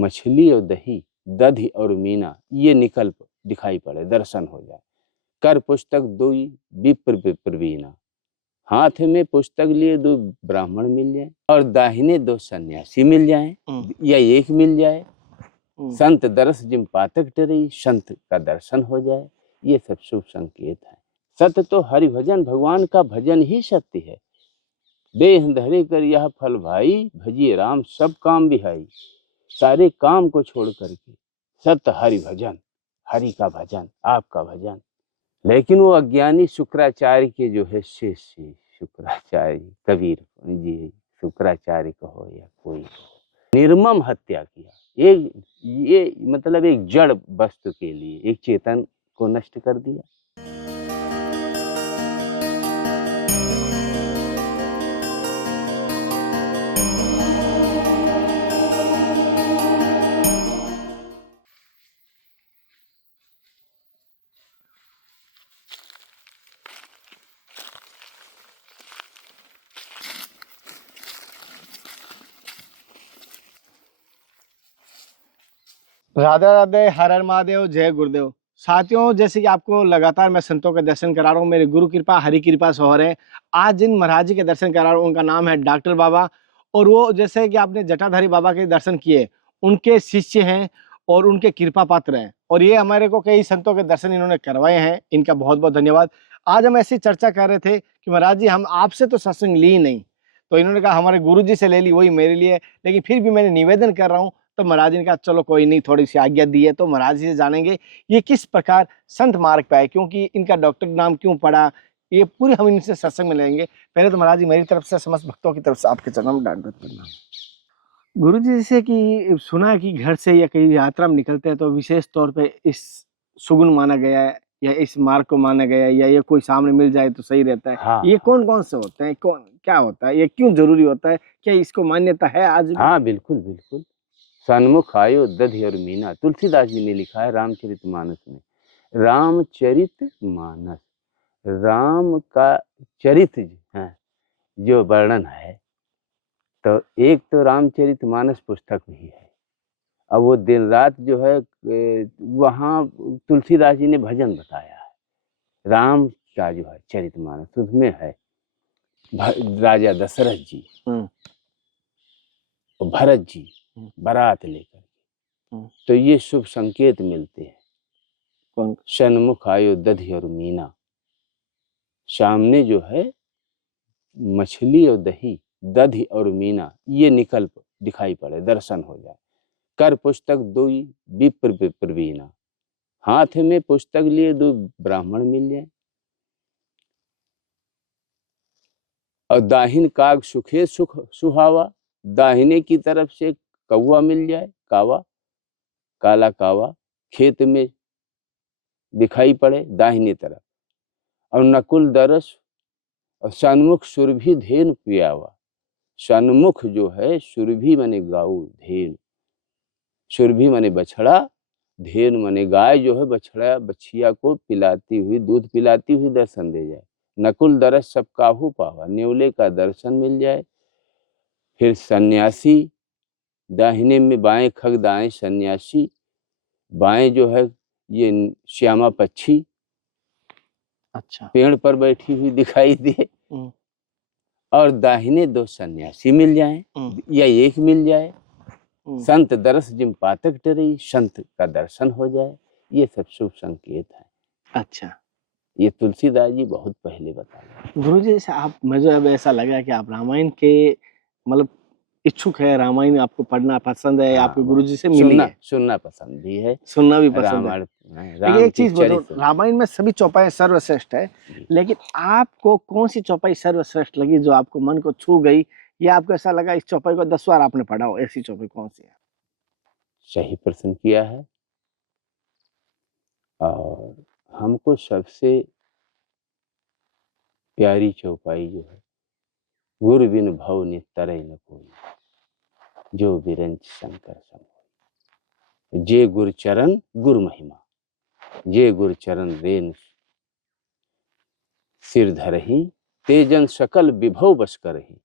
मछली और दही, दधि और मीना, ये निकल्प दिखाई पड़े, दर्शन हो जाए। कर पुस्तक दुई विप्र प्रवीणा, हाथ में पुस्तक लिए दो ब्राह्मण मिल जाए, और दाहिने दो सन्यासी मिल जाए, या एक मिल जाए। संत दरस जिम पातक टरई, संत का दर्शन हो जाए, ये सब शुभ संकेत है। सत्य तो हरि भजन, भगवान का भजन ही सत्य है। देह धरे कर यह फल भाई, भजिए राम सब काम बिहाई। सारे काम को छोड़ करके सत्य हरि भजन, हरि का भजन, आपका भजन। लेकिन वो अज्ञानी शुक्राचार्य के जो है शिष्य, शुक्राचार्य कबीर जी, शुक्राचार्य कहो या कोई, निर्मम हत्या किया। ये मतलब एक जड़ वस्तु के लिए एक चेतन को नष्ट कर दिया। राधे राधे, हर हर महादेव, जय गुरुदेव। साथियों, जैसे कि आपको लगातार मैं संतों के दर्शन करा रहा हूँ, मेरी गुरु कृपा हरि कृपा से हो रहे हैं। आज जिन महाराज जी के दर्शन करा रहा हूँ उनका नाम है डॉक्टर बाबा, और वो जैसे कि आपने जटाधारी बाबा के दर्शन किए, उनके शिष्य हैं और उनके कृपा पात्र हैं, और ये हमारे को कई संतों के दर्शन इन्होंने करवाए हैं, इनका बहुत बहुत धन्यवाद। आज हम ऐसी चर्चा कर रहे थे कि महाराज जी हम आपसे तो सत्संग ली नहीं, तो इन्होंने कहा हमारे गुरु जी से ले ली, वही मेरे लिए, लेकिन फिर भी मैंने निवेदन कर रहा हूँ। तो महाराज जी ने कहा चलो कोई नहीं, थोड़ी सी आज्ञा दी है, तो महाराज जी से जानेंगे ये किस प्रकार संत मार्ग पे आए, क्योंकि इनका डॉक्टर नाम क्यों पड़ा, ये पूरी हम इनसे सत्संग में लेंगे। पहले तो महाराज जी मेरी तरफ से, समस्त भक्तों की तरफ से आपके चरणों में दंडवत प्रणाम। गुरु जी, जैसे कि सुना है कि घर से या कहीं यात्रा में निकलते हैं तो विशेष तौर पे इस सुगुन माना गया है, या इस मार्ग को माना गया है, या ये कोई सामने मिल जाए तो सही रहता है। हाँ, ये कौन कौन से होते हैं, कौन क्या होता है, ये क्यों जरूरी होता है, क्या इसको मान्यता है आज भी? हाँ, बिल्कुल बिल्कुल। सन्मुख आयो दधि और मीना, तुलसीदास जी ने लिखा है रामचरितमानस में। रामचरितमानस, राम का चरित्र है जो वर्णन है, तो एक तो रामचरितमानस पुस्तक भी है। अब वो दिन रात जो है वहाँ तुलसीदास जी ने भजन बताया है। राम का जो है चरितमानस, उसमें है राजा दशरथ जी और भरत जी बारात लेकर, तो ये शुभ संकेत मिलते हैं। सन्मुख आयो दधि और मीना, सामने जो है मछली और दही, दधि और मीना, ये निकल्प दिखाई पड़े, दर्शन हो जाए। कर पुस्तक दुई विप्र प्रवीणा, हाथ में पुस्तक लिए दो ब्राह्मण मिल जाए, और दाहिन काग सुखे सुख सुहावा, दाहिने की तरफ से कौवा मिल जाए, कावा, काला कावा खेत में दिखाई पड़े दाहिनी तरफ, और नकुल दरस और सन्मुख सुरभि धेनु पियावा। सन्मुख जो है सुरभि माने गाऊ, धेनु, सुरभि माने बछड़ा, धेनु माने गाय जो है बछड़ा बछिया को पिलाती हुई, दूध पिलाती हुई दर्शन दे जाए। नकुल दरस सब काहू पावा, न्योले का दर्शन मिल जाए। फिर सन्यासी, दाहिने में बाएं खग दाएं सन्यासी, बाएं जो है ये श्यामा पक्षी, अच्छा, पेड़ पर बैठी हुई दिखाई दे, और दाहिने दो सन्यासी मिल जाएं, या एक मिल जाए। संत दरस जिम पातक टरई, संत का दर्शन हो जाए, ये सब शुभ संकेत है। अच्छा, ये तुलसीदास जी बहुत पहले बताए। गुरु जी, जैसे आप, मुझे अब ऐसा लगा कि आप रामायण के मतलब इच्छुक है, रामायण आपको पढ़ना पसंद है, हाँ, आपके गुरु जी से मिली है, सुनना पसंद भी है, सुनना भी पसंद है। लेकिन एक चीज बोलो, रामायण में सभी चौपाई सर्वश्रेष्ठ है, लेकिन आपको कौन सी चौपाई सर्वश्रेष्ठ लगी जो आपको मन को छू गई, या आपको ऐसा लगा इस चौपाई को 10 बार आपने पढ़ा हो, ऐसी चौपाई कौन सी है? सही प्रश्न किया है। और हमको सबसे प्यारी चौपाई जो है, गुरु बिन भव ने तरय न कोई, जो बिरंच शंकर सम, जे गुरु चरण गुरु महिमा, जे गुरु चरण रेन सिर धरही, तेजन सकल विभव बस करही,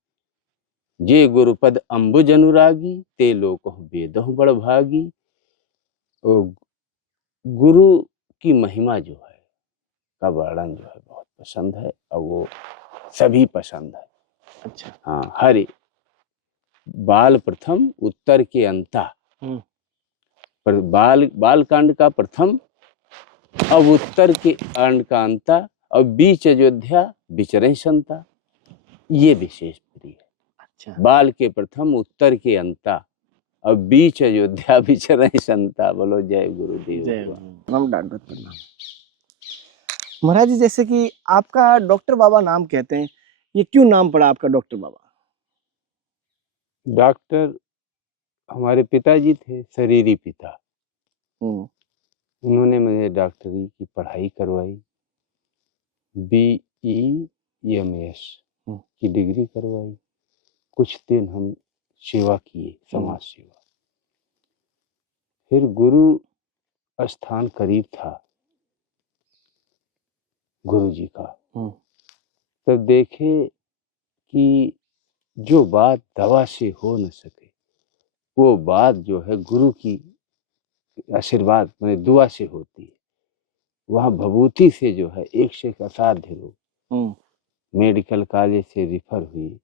जे गुरुपद अम्बुज अनुरागी, ते लोकहु बेदहु बड़ भागी। ओ गुरु की महिमा जो है का वर्णन जो है बहुत पसंद है, और वो सभी पसंद है। अच्छा। हाँ, हरि बाल प्रथम उत्तर के अंता, पर बाल कांड का प्रथम, अब उत्तर के कांड का अंता, अब बीच अयोध्या विचरण संता, ये विशेष प्रिय है। अच्छा। बाल के प्रथम उत्तर के अंता, अब बीच अयोध्या विचरण संता। बोलो जय गुरुदेव। जय गुरु। हम डॉक्टर प्रणाम। महाराज जी, जैसे कि आपका डॉक्टर बाबा नाम कहते हैं, ये क्यों नाम पड़ा आपका डॉक्टर बाबा? डॉक्टर हमारे पिताजी थे, शरीरी पिता। उन्होंने मुझे डॉक्टरी की पढ़ाई करवाई, BEMS की डिग्री करवाई। कुछ दिन हम सेवा किए, समाज सेवा। फिर गुरु स्थान करीब था गुरु जी का, तब देखे कि जो बात दवा से हो न सके, वो बात जो है गुरु की आशीर्वाद मैंने दुआ से होती है। वहाँ भभूति से जो है एक से एक असाध्य रोग, मेडिकल कॉलेज से रिफर हुई,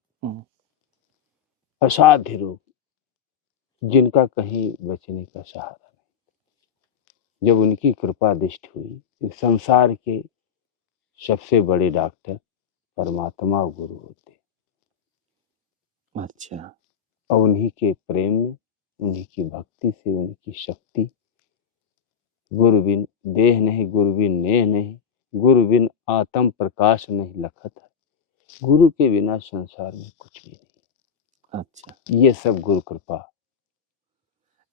असाध्य रोग जिनका कहीं बचने का सहारा नहीं। जब उनकी कृपा दृष्टि हुई, इस संसार के सबसे बड़े डॉक्टर परमात्मा गुरु होते। अच्छा। और उन्हीं के प्रेम में, उन्हीं की भक्ति से, उन्हीं की शक्ति, गुरु बिन देह नहीं, गुरु बिन नेह नहीं, गुरु बिन आत्म प्रकाश नहीं लखत है। गुरु के बिना संसार में कुछ भी नहीं। अच्छा। ये सब गुरु कृपा।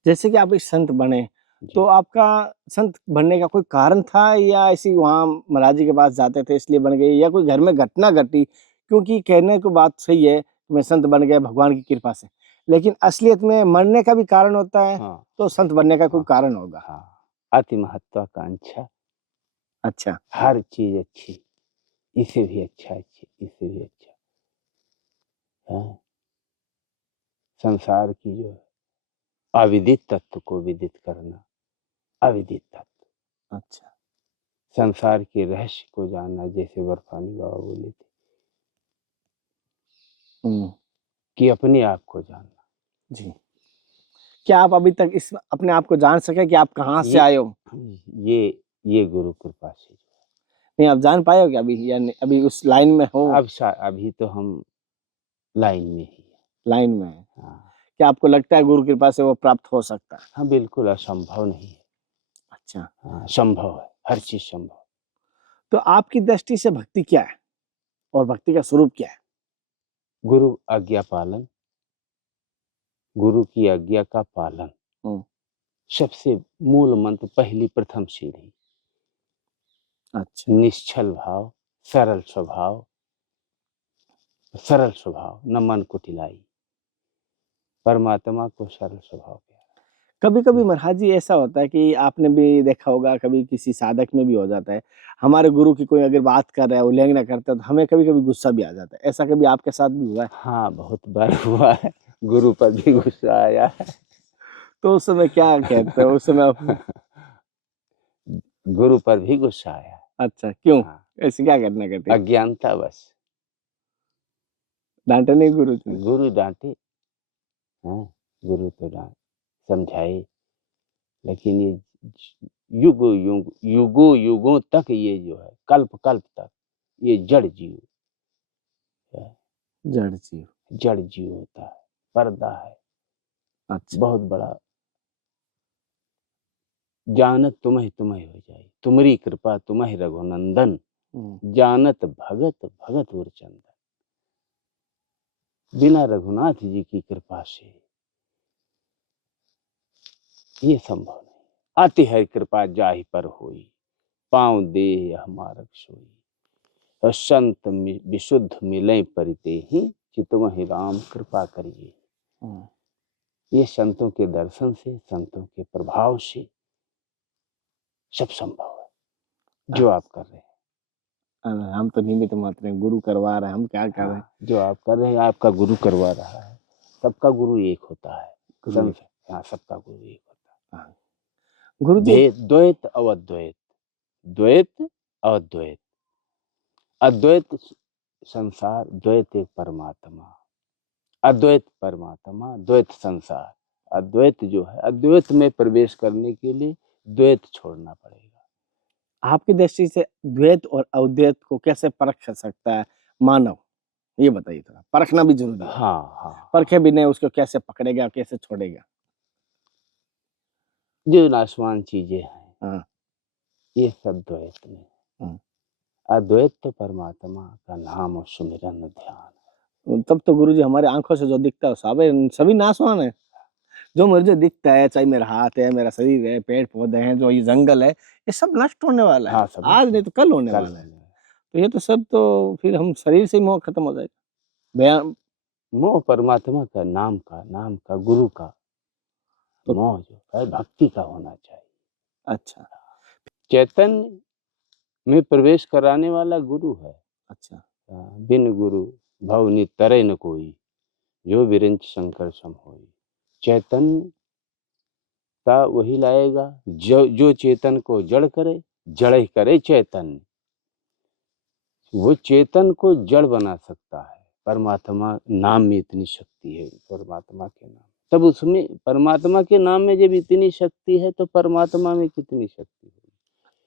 जैसे कि आप एक संत बने, तो आपका संत बनने का कोई कारण था, या ऐसी वहाँ महाराज जी के पास जाते थे इसलिए बन गए, या कोई घर में घटना घटी? क्योंकि कहने को बात सही है कि मैं संत बन गया भगवान की कृपा से, लेकिन असलियत में मरने का भी कारण होता है। हाँ, तो संत बनने का कोई कारण होगा। हाँ, अति महत्वाकांक्षा। अच्छा। हर चीज अच्छी, इसे भी अच्छा, अच्छी इसे भी अच्छा। हाँ, संसार की जो है अविदित तत्व को विदित करना, अविदित तत्व। अच्छा। संसार के रहस्य को जानना, जैसे बर्फानी बाबा बोले थे कि अपने आप को जानना। जी। क्या आप अभी तक इस अपने आप को जान सके कि आप कहाँ से आए हो? ये गुरु कृपा से। नहीं, आप जान पाए हो क्या अभी, या अभी उस लाइन में हो? अभी तो हम लाइन में ही है। लाइन में है। हाँ, क्या आपको लगता है गुरु कृपा से वो प्राप्त हो सकता है? हाँ, बिल्कुल असंभव नहीं है। अच्छा। हाँ, संभव है, हर चीज संभव। तो आपकी दृष्टि से भक्ति क्या है, और भक्ति का स्वरूप क्या है? गुरु आज्ञा पालन, गुरु की आज्ञा का पालन सबसे मूल मंत्र, पहली प्रथम सीढ़ी। अच्छा। निश्चल भाव, सरल स्वभाव, सरल स्वभाव, न मन को टिलाई। परमात्मा को सरल स्वभाव प्यारा। कभी कभी महाराज जी ऐसा होता है कि आपने भी देखा होगा, कभी किसी साधक में भी हो जाता है, हमारे गुरु की कोई अगर बात कर रहा है, उल्लंघना करता है, तो हमें कभी कभी गुस्सा भी आ जाता है। ऐसा कभी आपके साथ भी हुआ है? हाँ, बहुत बार हुआ है, गुरु पर भी गुस्सा आया है। तो उस समय क्या कहते हो उस समय आप? गुरु पर भी गुस्सा आया। अच्छा, क्यों? हाँ, ऐसी क्या घटना घटी? अज्ञानता बस। डांटे नहीं गुरु जी? गुरु डांटे, हाँ, गुरु तो डांट समझाए, लेकिन ये युगों युगों तक ये जो है, कल्प कल्प तक ये जड़ जीव है। जड़ जीव होता है, पर्दा है। अच्छा। बहुत बड़ा। जानत तुम्हें तुम्हें हो जाए, तुम्हारी कृपा तुम्हें रघुनंदन, जानत भगत भगत और चंदन। बिना रघुनाथ जी की कृपा से ये संभव नहीं। अति है कृपा जाहि पर होई, पाँव दे हमारा सोई। और संत विशुद्ध मिले परिते ही, चितवहि राम कृपा करिए। ये संतों के दर्शन से, संतों के प्रभाव से सब संभव है, जो आप कर रहे हैं। हम तो निमित्त मात्र हैं, गुरु करवा रहे हैं, हम क्या कर रहे हैं। हाँ, जो आप कर रहे हैं आपका गुरु करवा रहा है। सबका गुरु एक होता है। गुरु एक। हाँ, सबका गुरु एक होता हाँ। गुरु है। जी। भेद द्वैत अवद्वैत, द्वैत अद्वैत, अद्वैत संसार, द्वैत एक परमात्मा, अद्वैत परमात्मा, द्वैत संसार। अद्वैत जो है, अद्वैत में प्रवेश करने के लिए द्वैत छोड़ना पड़ेगा। आपकी दृष्टि से द्वैत और अद्वैत को कैसे परख सकता है मानव, ये बताइए थोड़ा। परखना भी जरूरी है, हाँ हाँ, परखे बिना उसको कैसे पकड़ेगा, कैसे छोड़ेगा। जो नाशवान चीजें हैं हाँ। ये सब द्वैत में। हाँ। अद्वैत तो परमात्मा का नाम और सुमिरन ध्यान। तब तो गुरु जी हमारे आंखों से जो दिखता है सभी नाशवान है। जो मुझे दिखता है, चाहे मेरा हाथ है, मेरा शरीर है, पेड़ पौधे हैं, जो ये जंगल है, ये सब नष्ट होने वाला है। हाँ, सब आज नहीं तो कल होने कल वाला है। तो ये तो सब तो फिर हम शरीर से ही मोह खत्म हो जाएगा। बयान मोह परमात्मा का, नाम का, गुरु का तो मोह जो है भक्ति का होना चाहिए। अच्छा। चैतन्य में प्रवेश कराने वाला गुरु है। अच्छा। बिन गुरु भवनि तरै न कोई, जो विरिंच शंकर सम होई। चैतन्य का वही लाएगा जो चेतन को जड़ करे, जड़ ही करे चैतन्य। वो चेतन को जड़ बना सकता है। परमात्मा नाम में इतनी शक्ति है, परमात्मा के नाम। तब उसमें परमात्मा के नाम में जब इतनी शक्ति है तो परमात्मा में कितनी शक्ति है।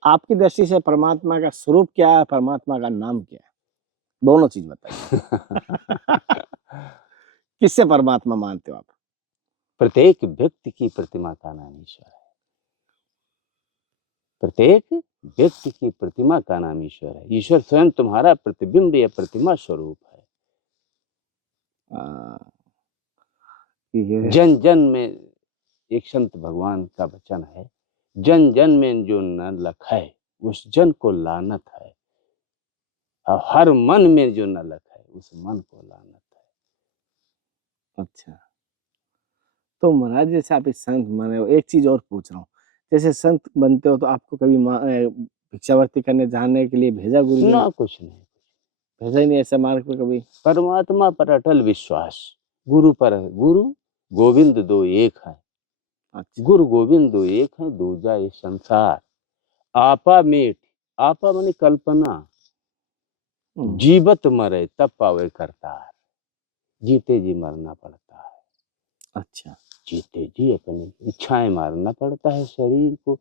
आपकी दृष्टि से परमात्मा का स्वरूप क्या है, परमात्मा का नाम क्या है, दोनों चीज बताइए। किससे परमात्मा मानते हो आप? प्रत्येक व्यक्ति की प्रतिमा का नाम ईश्वर है। प्रत्येक व्यक्ति की प्रतिमा का नाम ईश्वर है। ईश्वर स्वयं तुम्हारा प्रतिबिंब या प्रतिमा स्वरूप है। जन जन में, एक संत भगवान का वचन है, जन जन में जो न लखाए उस जन को लानत है, और हर मन में जो न लखाए उस मन को लानत है। अच्छा। तो महाराज जैसे आप इस संत बने हो, एक चीज और पूछ रहा हूँ, जैसे संत बनते हो तो आपको कभी भिक्षावृत्ति करने जाने के लिए भेजा गुरु जी ने? ना, कुछ नहीं, भेजा ही नहीं ऐसे मार्ग पे कभी? परमात्मा पर अटल विश्वास, गुरु पर है। गुरु गोविंद दो एक है। अच्छा। गुरु गोविंद दो एक है, दूजा ये संसार। आपा मेट, आपा माने कल्पना, जीवत मरे तब पावे करता है। जीते जी मरना पड़ता है। अच्छा। जीते जी अपनी इच्छाएं मारना पड़ता है, शरीर को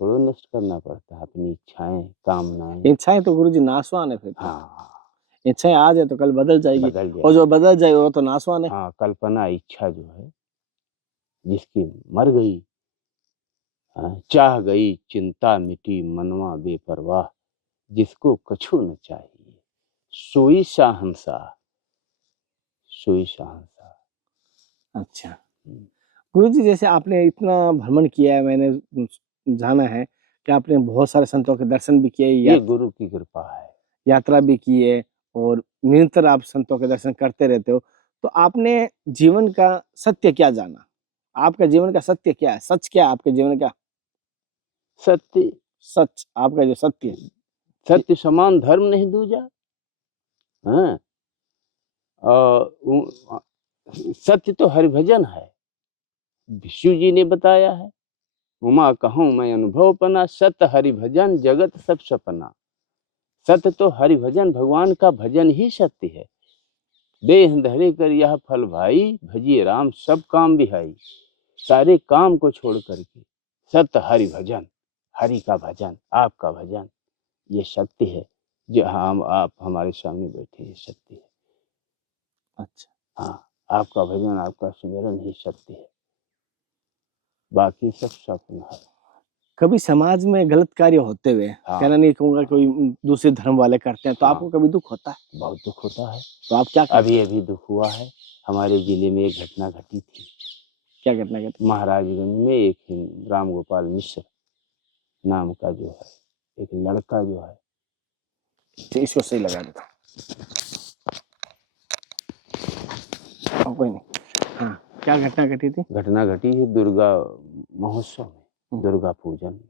थोड़ा नष्ट करना पड़ता है, अपनी इच्छाएं, कामनाएं। इच्छाएं तो गुरु जी नासवान है फिर तो। हाँ, इच्छाएं आज है तो कल बदल जाएगी, बदल और जो जाएगी। बदल जाए वो तो नासवान है। हाँ, कल्पना इच्छा जो है जिसकी मर गई, चाह गई चिंता मिटी मनवा बेपरवाह, जिसको कछु न चाहिए सोई शाहंशाह, सोई शाहंशाह। अच्छा। गुरु जी जैसे आपने इतना भ्रमण किया है, मैंने जाना है कि आपने बहुत सारे संतों के दर्शन भी किए, ये गुरु की कृपा है। यात्रा भी की है, और निरंतर आप संतों के दर्शन करते रहते हो। तो आपने जीवन का सत्य क्या जाना? आपका जीवन का सत्य क्या है? सच क्या है आपके जीवन का? सत्य, सच आपका जो सत्य है। सत्य समान धर्म नहीं दूजा। हाँ, और सत्य तो हरिभजन है। विष्णु जी ने बताया है, उमा कहूँ मैं अनुभव पना, सत हरिभजन जगत सब सपना। सत्य तो हरिभजन, भगवान का भजन ही सत्य है। देह धरे कर यह फल भाई, भजिए राम सब काम बिहाई। सारे काम को छोड़ करके सत्य हरि भजन, हरि का भजन, आपका भजन, ये शक्ति है जो हम आप हमारे सामने बैठे, ये शक्ति है। अच्छा। हाँ, आपका भजन, आपका सुमिरन ही शक्ति है, बाकी सब स्वप्न है। कभी समाज में गलत कार्य होते हुए, हाँ, कहना नहीं कहूंगा कोई दूसरे धर्म वाले करते हैं, तो हाँ, आपको कभी दुख होता है? बहुत दुख होता है। तो आप क्या करते अभी हैं? अभी दुख हुआ है। हमारे जिले में एक घटना घटी थी। क्या घटना करते? महाराजगंज में एक राम गोपाल मिश्र नाम का जो है एक लड़का जो है, इसको सही लगा देता हूँ, कोई नहीं। हाँ, क्या घटना घटी थी? घटना घटी है दुर्गा महोत्सव में, दुर्गा पूजन में।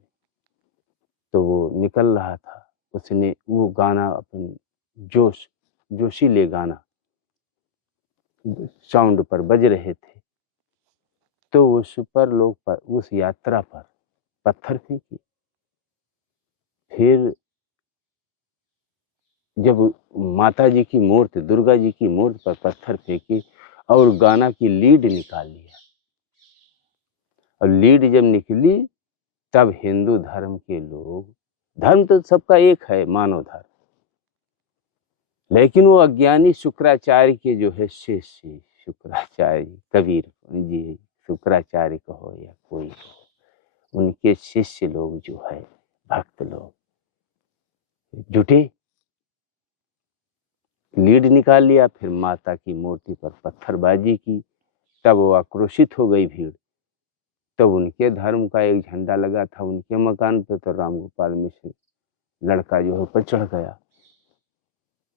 तो वो निकल रहा था उसने वो गाना अपन जोशीले गाना साउंड पर बज रहे थे, तो उस पर लोग उस यात्रा पर पत्थर फेंके। फिर जब माता जी की मूर्ति, दुर्गा जी की मूर्ति पर पत्थर फेंके और गाना की लीड निकाल लिया, और लीड जब निकली तब हिंदू धर्म के लोग, धर्म तो सबका एक है, मानव धर्म, लेकिन वो अज्ञानी शुक्राचार्य के जो है शिष्य, शुक्राचार्य कबीर जी, शुक्राचार्य कहो या कोई हो, उनके शिष्य लोग जो है, भक्त लोग जुटे, लीड निकाल लिया, फिर माता की मूर्ति पर पत्थरबाजी की। तब वो आक्रोशित हो गई भीड़। तब उनके धर्म का एक झंडा लगा था उनके मकान पे, तो राम गोपाल मिश्र लड़का जो है ऊपर चढ़ गया।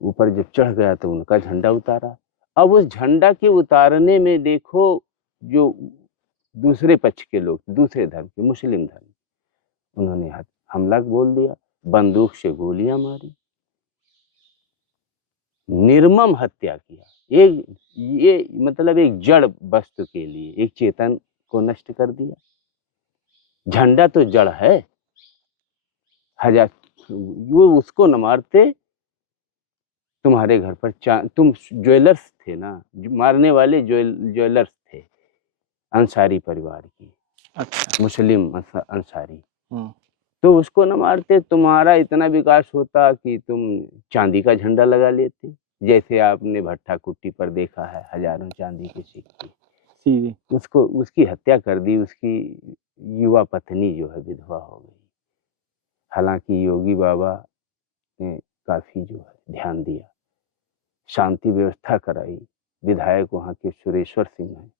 ऊपर जब चढ़ गया तो उनका झंडा उतारा। अब उस झंडा के उतारने में देखो, जो दूसरे पक्ष के लोग, दूसरे धर्म के, मुस्लिम धर्म, उन्होंने हमला बोल दिया, बंदूक से गोलियां मारी, निर्मम हत्या किया। ये मतलब एक जड़ वस्तु के लिए एक चेतन को नष्ट कर दिया। झंडा तो जड़ है, हजार वो उसको न मारते, तुम्हारे घर पर तुम ज्वेलर्स थे ना, मारने वाले ज्वेलर्स थे अंसारी परिवार की, अच्छा। मुस्लिम अंसारी, तो उसको न मारते, तुम्हारा इतना विकास होता कि तुम चांदी का झंडा लगा लेते, जैसे आपने भट्टा कुट्टी पर देखा है, हजारों चांदी के सिक्के। उसको, उसकी हत्या कर दी, उसकी युवा पत्नी जो है विधवा हो गई। हालांकि योगी बाबा ने काफी जो है ध्यान दिया, शांति व्यवस्था कराई। विधायक वहां के सुरेश्वर सिंह हैं,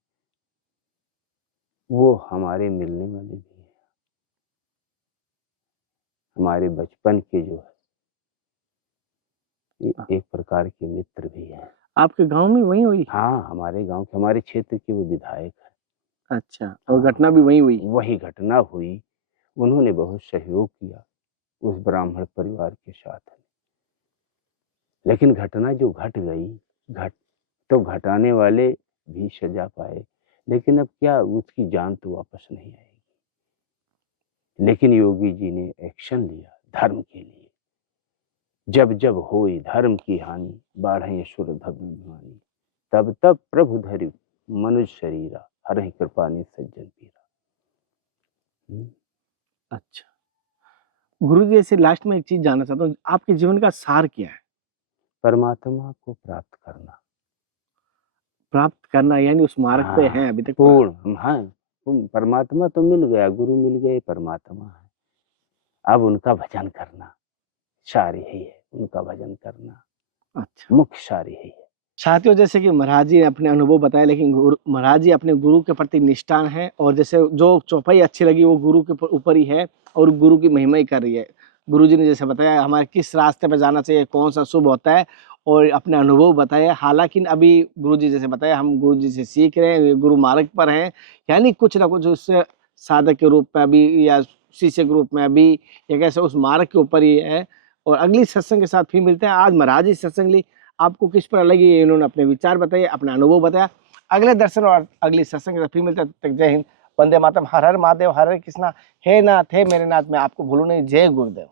वो हमारे मिलने वाले भी हैं, हमारे बचपन के जो है एक प्रकार के मित्र भी हैं। आपके गांव में वही हुई? हाँ, हमारे गांव के, हमारे क्षेत्र के वो विधायक है। अच्छा, और घटना भी वही हुई? वही घटना हुई। उन्होंने बहुत सहयोग किया उस ब्राह्मण परिवार के साथ, लेकिन घटना जो घट गई, तो घटाने वाले भी सजा पाए, लेकिन अब क्या, उसकी जान तो वापस नहीं आएगी। लेकिन योगी जी ने एक्शन लिया धर्म के लिए। जब जब होई धर्म की हानि, बाढ़े सुर धर्मानी, तब तब प्रभु धरि मनुज शरीरा, हरहि कृपा ने सज्जन पीरा। अच्छा गुरुजी, ऐसे लास्ट में एक चीज जानना चाहता हूँ, आपके जीवन का सार क्या है? परमात्मा को प्राप्त करना। प्राप्त करना यानी उस मार्ग पे हाँ, हैं अभी तक? पूर्ण, हाँ, परमात्मा तो मिल गया, गुरु मिल गए, परमात्मा है। अब उनका भजन करना सार यही है, उनका भजन करना। अच्छा, मुख्य सार यही है। साथियों, जैसे कि महाराज जी ने अपने अनुभव बताए, लेकिन महाराज जी अपने गुरु के प्रति निष्ठान है, और जैसे जो चौपाई अच्छी लगी वो गुरु के ऊपर ही है और गुरु की महिमा ही कर रही है। गुरु जी ने जैसे बताया हमारे किस रास्ते पे जाना चाहिए, कौन सा शुभ होता है, और अपने अनुभव बताया। हालांकि अभी गुरु जी जैसे बताया, हम गुरु जी से सीख रहे हैं, गुरु मार्ग पर हैं, यानी कुछ ना कुछ उससे साधक के रूप में अभी या शिष्य के रूप में अभी या कैसे उस मार्ग के ऊपर ही है। और अगली सत्संग के साथ फिर मिलते हैं। आज महाराज जी सत्संग ली, आपको किस पर लगी, इन्होंने अपने विचार बताए, अपना अनुभव बताया। अगले दर्शन और अगली सत्संग के फिर मिलते हैं। तब तक जय हिंद, वंदे मातरम, हर हर महादेव, हरे कृष्णा, हे नाथ हे मेरे नाथ, मैं आपको भूलूं नहीं। जय गुरुदेव।